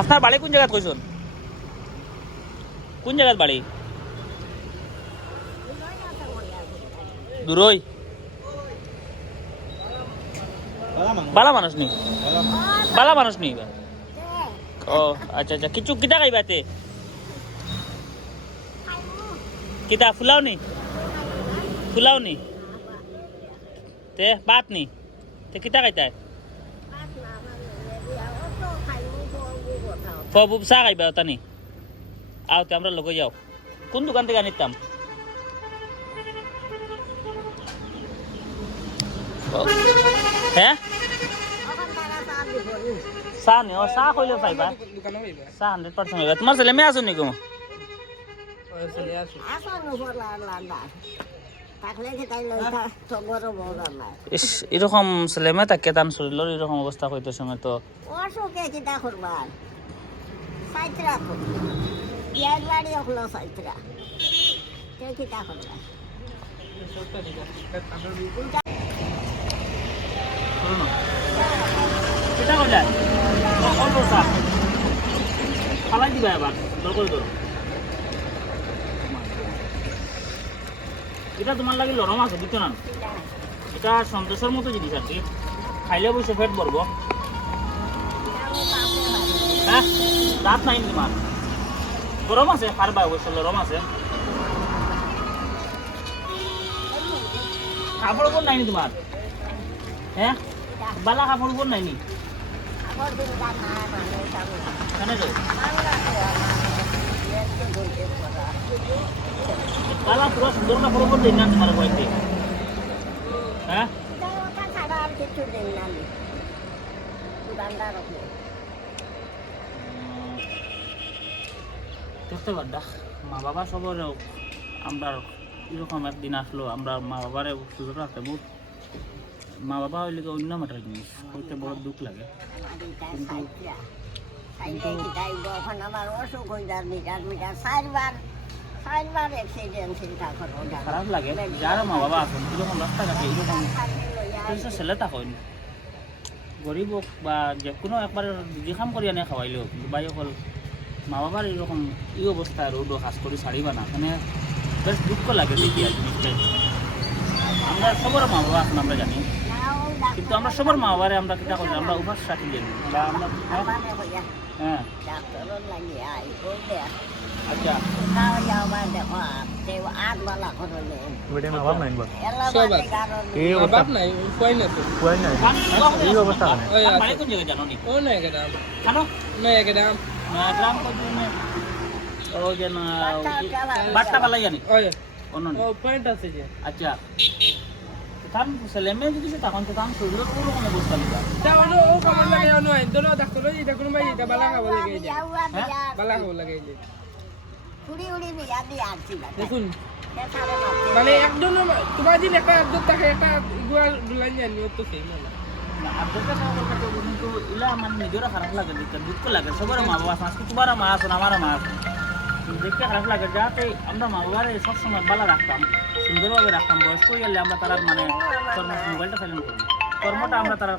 আপনার বাড়ি কোন জায়গাত কইছুন? কোন জায়গাত বাড়ি? দূরই। বালা মানুষ নি? বালা মানুষ নি? ও আচ্ছা আচ্ছা। কিছু কিতা খাইবাতে কিতা, ফুলাও নি? ফুলাও নি? তে বাত নি? তে কিতা খাইতাই? ফবুব চা খাইবা তানি? আওতে আমরা লগে যাও। কোন দোকান থেকে আনিতাম? হ্যাঁ চাহ নি ও চাহ পাইবা। দোকানো চাহ হান্ড্রেড পার্সেন্ট পাইবা। তোমার ছেলে মেয়ে আছো নিকো চলি এরকম ছেলে মেয়ে থাকে তান শরীরের এরকম অবস্থা হইতে সময় তো কিতা করবা? কেটা কইলা অল্প চাহ খালাই দিবা এবার এটা তোমার লাগে লরম আছে, বুঝছ না? এটা সন্তোষের মতো জিনিস আর কি। খাইলে অবশ্য ফেট ভরব হ্যাঁ? দাঁত নাই তোমার গরম আছে, পারবা অবশ্য লরম আছে। কাপড় উপর নাইনি তোমার হ্যাঁ বালা কাপড় নাইনি? কেন যাও বাংলা পুরো সুন্দর কাপড় উপর দিন না তোমার কয়েকটি হ্যাঁ কিছু ওখানে পারডা মা বাবা সবার আমরা এরকম একদিন আসলো, আমরা মা বাবারে সুযোগ রাখতে বহুত মা বাবা হইলে অন্য ম্যাটার জিনিস হইতে বড় দুঃখ লাগে। সাইত্রা এখন আমার অসুখ হয়ে যার মিটার মিটার চারবার চারবার অ্যাক্সিডেন্ট চিন্তা করো খারাপ লাগে যারা মা বাবা আছেন এরকম রাস্তাঘাটে এরকম বা যে কোনো একবারে যে কাম কৰি আনে খাওয়াইলেও কিন্তু বাই অকল মা বাবার এরকম এই অবস্থা রোদ কাজ করে ছাড়িবা না। মানে বেশ দুঃখ লাগে দেখি আর জিনিসটাই। আমরা সবার মা বাবা এখন আমরা জানি। কিন্তু আমরা সবার মা বাবারে আমরা কিতা করি আমরা উপাস রাখি বা আমরা হ্যাঁ, হ্যাঁ। আচ্ছা। জানো নি বাট্টা পালাই জানি আচ্ছা তার ছেলে মেয়ে যদি সে তখন তো তার শরীরের কোনো কোনো অবস্থা নেই তা ওনো ও কামন লাগে ওনো এন্দর ওই এটা কোন ভাই এটা বালা খাবার লাগে বালা খাবার লাগে এই দেখুন। মানে একদম তোমার দিন একটা একদম থাকে একটা গুয়ার দুলাইন জানি তো সেই না সাহেবের ইলা আমার নিজেরও খারাপ লাগে দুঃখ লাগে। সবার মা বাবা আছে আজকে তোমার মা আছে আমার মা আছে। দেখতে খারাপ লাগে যাতে আমরা মা বাবারে সবসময় ভালো রাখতাম সুন্দরভাবে রাখতাম বয়স্ক গেলে আমরা তারা মানে মোবাইলটা সাইলেন্ট করি কর্মটা আমরা তারা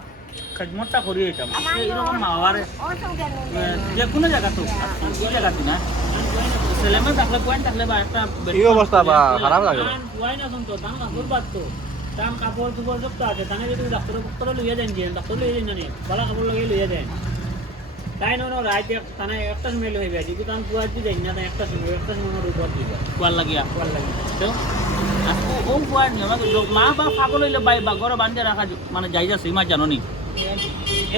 খেদমতটা করিয়ে দিতাম। এরকম মা বাবারে যে কোনো জায়গা তো এই জায়গাতে না। ছেলে মেয়ে থাকলে পয়েন্ট থাকলে বা একটা অবস্থা বা? খারাপ লাগে। ওয়াইন এখন তো তান কাপড় পাততো তান কাপড় চুপড় সব তো আছে। তানে যদি ডাক্তার ডাক্তার লইয়া দেন দিয়ে ডাক্তার লইয়া দেন জানি ভালো কাপড় লাগিয়ে লইয়া দেন তাই নয় রাইতে তানে একটা সময় লইবে যদি তান পুয়া দি দেন না তাই একটা সময় একটা সময় উপর দিবে কুয়ার লাগিয়া? কুয়ার লাগিয়া। তো? আজকে ও কুয়ার নিয়ম মা বাপ পাগল হইলে বাই বা ঘরে বান্ধে রাখা মানে যাই যাচ্ছে ইমা জানো নি?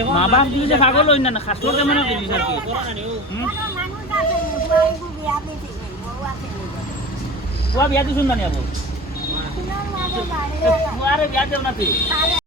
মা বাপ যদি যে পাগল হই না না খাসলো কেমন জিনিস আর কি? কুয়া বিয়া দিছুন না নি আবু। কুয়ারে বিয়া দেও না তুই